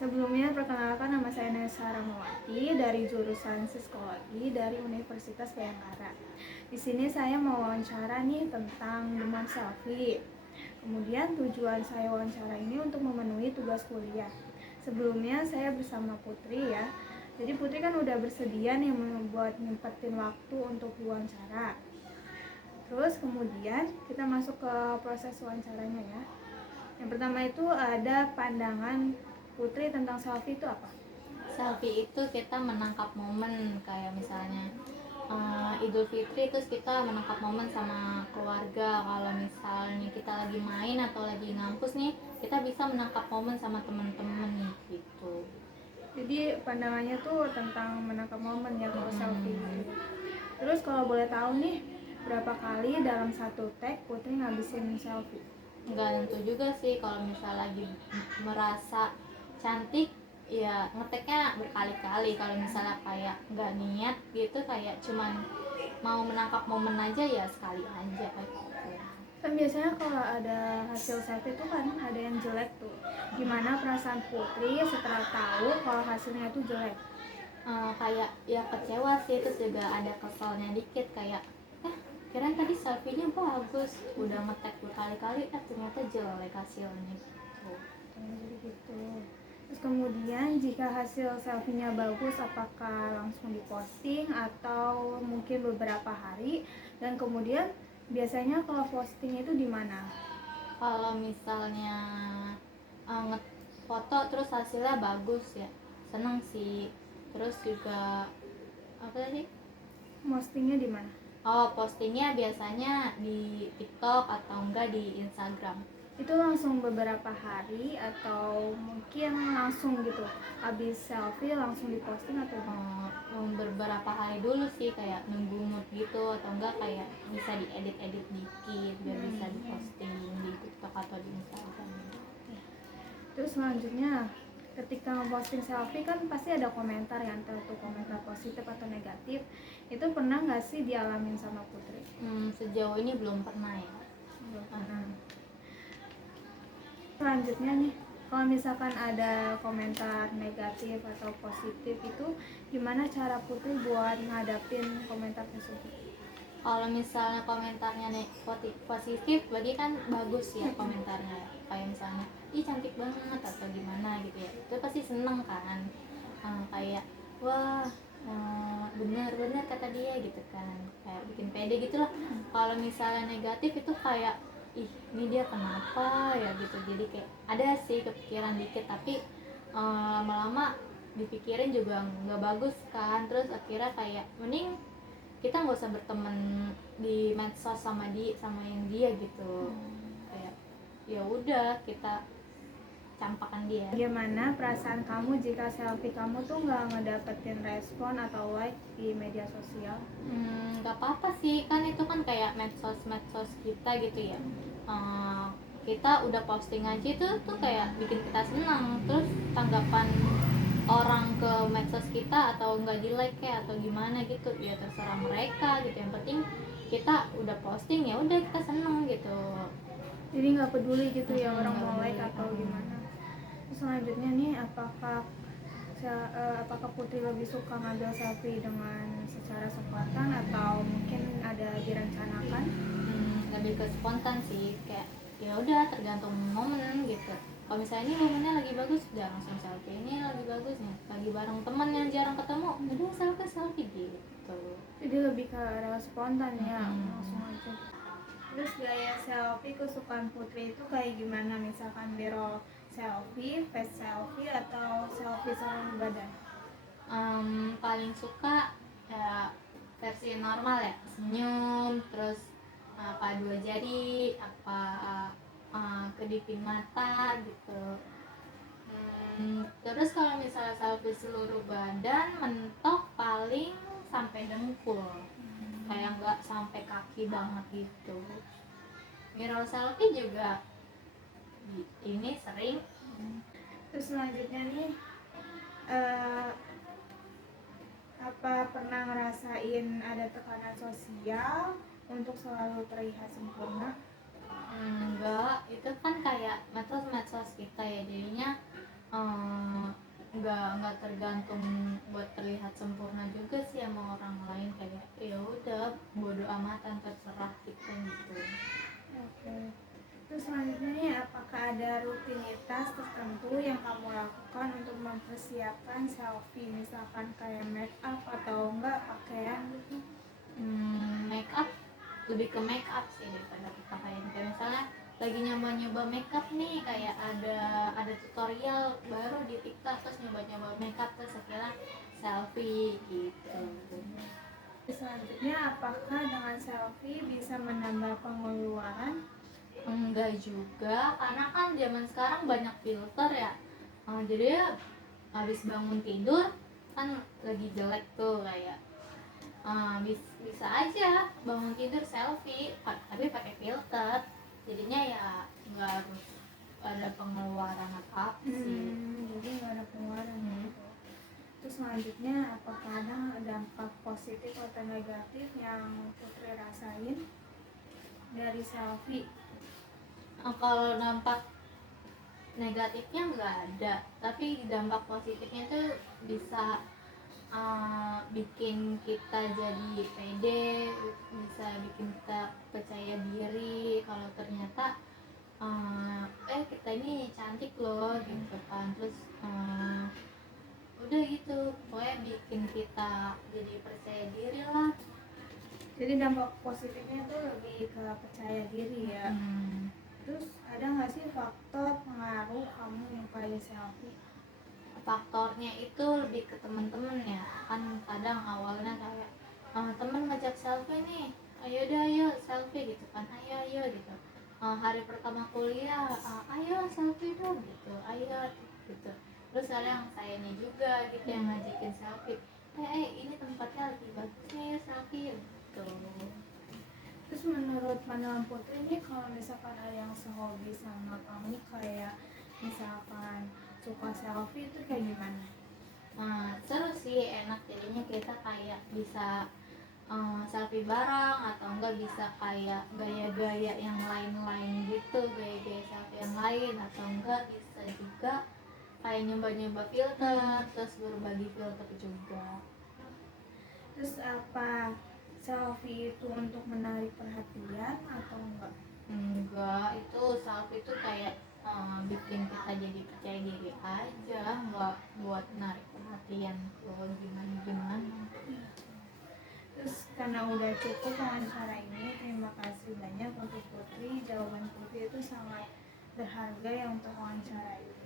Sebelumnya perkenalkan, nama saya Nesa Ramawati dari jurusan Psikologi dari Universitas Bayangkara. Di sini saya mau wawancara nih tentang demam selfie. Kemudian tujuan saya wawancara ini untuk memenuhi tugas kuliah. Sebelumnya saya bersama Putri ya. Jadi Putri kan udah bersedia nih membuat nyempetin waktu untuk diwawancara. Terus kemudian kita masuk ke proses wawancaranya ya. Yang pertama itu ada pandangan Putri tentang selfie itu apa? Selfie itu kita menangkap momen, kayak misalnya Idul Fitri, terus kita menangkap momen sama keluarga. Kalau misalnya kita lagi main atau lagi ngampus nih, kita bisa menangkap momen sama teman-teman gitu. Jadi pandangannya tuh tentang menangkap momen ya kalau selfie gitu. Terus kalau boleh tahu nih, berapa kali dalam satu tag Putri ngabisin selfie? Nggak tentu juga sih, kalau misal lagi merasa cantik ya ngeteknya berkali-kali. Kalau misalnya kayak nggak niat gitu, kayak cuman mau menangkap momen aja, ya sekali aja kayak gitu. Kan biasanya kalau ada hasil selfie tuh kan ada yang jelek tuh. Gimana perasaan Putri setelah tahu kalau hasilnya itu jelek? Kayak ya kecewa sih, terus juga ada keselnya dikit, kayak kirain tadi selfie-nya bagus, udah ngetek berkali-kali ternyata jelek hasilnya gitu. Jadi gitu. Terus kemudian jika hasil selfie-nya bagus, apakah langsung diposting atau mungkin beberapa hari? Dan kemudian biasanya kalau posting itu di mana? Kalau misalnya foto terus hasilnya bagus ya seneng sih. Terus juga apa tadi, Postingnya di mana? postingnya biasanya di TikTok atau enggak di Instagram. Itu langsung beberapa hari atau mungkin langsung gitu? Habis selfie langsung diposting atau gimana? Beberapa hari dulu sih, kayak nunggu mood gitu, atau enggak kayak bisa diedit-edit dikit biar bisa diposting di TikTok atau di Instagram. Terus selanjutnya ketika memposting selfie kan pasti ada komentar ya, entah itu komentar positif atau negatif. Itu pernah nggak sih dialamin sama Putri? Sejauh ini belum pernah ya. Belum pernah. Selanjutnya nih, kalau misalkan ada komentar negatif atau positif itu gimana cara Putri buat ngadapin komentar tersebut? Kalau misalnya komentarnya positif, berarti kan bagus ya komentarnya ya. Kayak misalnya ih cantik banget atau gimana gitu ya, itu pasti seneng kan. Kayak wah, benar-benar kata dia gitu kan, kayak bikin pede gitu lah. Kalau misalnya negatif itu kayak ih ini dia kenapa ya gitu, jadi kayak ada sih kepikiran dikit, tapi lama-lama dipikirin juga nggak bagus kan. Terus akhirnya kayak mending kita nggak usah berteman di medsos sama yang dia gitu. Kayak ya udah, kita campakan dia. Gimana perasaan kamu jika selfie kamu tuh nggak ngedapetin respon atau like di media sosial? Nggak apa-apa sih, kan itu kan kayak medsos kita gitu ya. Kita udah posting aja itu tuh kayak bikin kita senang. Terus tanggapan orang ke medsos kita atau nggak di like kayak atau gimana gitu ya terserah mereka gitu, yang penting kita udah posting ya udah kita seneng gitu. Jadi nggak peduli gitu ya orang Nggak mau like peduli. atau gimana. Terus selanjutnya nih, apakah Putri lebih suka ngambil selfie dengan secara spontan atau mungkin ada direncanakan? Lebih ke spontan sih, kayak ya udah tergantung momen gitu. Kalau misalnya ini momennya lagi bagus, udah langsung selfie. Ini lagi bagus nih, lagi bareng teman yang jarang ketemu, udah selfie gitu. Jadi lebih ke arah spontan ya, langsung aja. Terus gaya selfie kesukaan Putri itu kayak gimana? Misalkan biro selfie, face selfie, atau selfie seluruh badan? Paling suka ya versi normal ya, senyum, terus apa dua jari, apa kedipin mata gitu. Terus kalau misalnya selfie seluruh badan, mentok paling sampai dengkul, kayak nggak sampai kaki banget gitu. Mirror selfie juga ini sering. Terus selanjutnya nih, apa pernah ngerasain ada tekanan sosial untuk selalu terlihat sempurna? Enggak, itu kan kayak medsos kita ya, jadinya nggak tergantung buat terlihat sempurna juga sih sama orang lain, kayak ya udah bodo amatan terserah kita gitu. Oke. Terus selanjutnya nih, apakah ada rutinitas tertentu yang kamu lakukan untuk mempersiapkan selfie, misalkan kayak make up atau enggak pakaian gitu? Make up, lebih ke make up sih daripada ke pakaian. Kayak misalnya lagi nyoba-nyoba make up nih, kayak ada tutorial baru di TikTok, terus nyoba-nyoba make up, terus akhirnya selfie gitu. Selanjutnya, apakah dengan selfie bisa menambah pengeluaran? Enggak juga, karena kan zaman sekarang banyak filter ya. Jadi ya habis bangun tidur kan lagi jelek tuh, kayak bisa aja bangun tidur selfie tapi pakai filter, jadinya ya nggak harus ada pengeluaran apa sih. Jadi nggak ada pengeluaran gitu. Terus selanjutnya, apakah ada dampak positif atau negatif yang Putri rasain dari selfie? Kalau dampak negatifnya nggak ada, tapi dampak positifnya tuh bisa bikin kita jadi pede, bisa bikin kita percaya diri kalau ternyata kita ini cantik loh gitu kan. Terus udah gitu, pokoknya bikin kita jadi percaya diri lah. Jadi dampak positifnya tuh lebih ke percaya diri ya. Terus ada nggak sih faktor pengaruh kamu yang paling selfie? Faktornya itu lebih ke teman-teman ya, kan kadang awalnya kayak teman ngajak selfie nih, ayo deh ayo selfie gitu kan, ayo gitu. Hari pertama kuliah, ayo selfie dong gitu, ayo gitu. Terus kadang sayanya juga gitu yang ngajakin selfie, ini tempatnya lagi bagus nih, selfie gitu. Terus menurut pandangan Putri ini, kalau misalkan ada yang sehobi sama kamu, kayak misalkan suka selfie, itu kayak gimana? Seru sih, enak, jadinya kita kayak bisa selfie bareng, atau enggak bisa kayak gaya-gaya yang lain-lain gitu, gaya-gaya selfie yang lain, atau enggak bisa juga kayak nyoba-nyoba filter, terus berbagi filter juga. Terus apa, selfie itu untuk menarik perhatian atau enggak? Enggak, itu selfie itu kayak bikin kita jadi percaya diri aja, enggak buat narik perhatian lo gimana. Terus karena udah cukup wawancara ini, terima kasih banyak untuk Putri. Jawaban Putri itu sangat berharga ya untuk wawancara ini.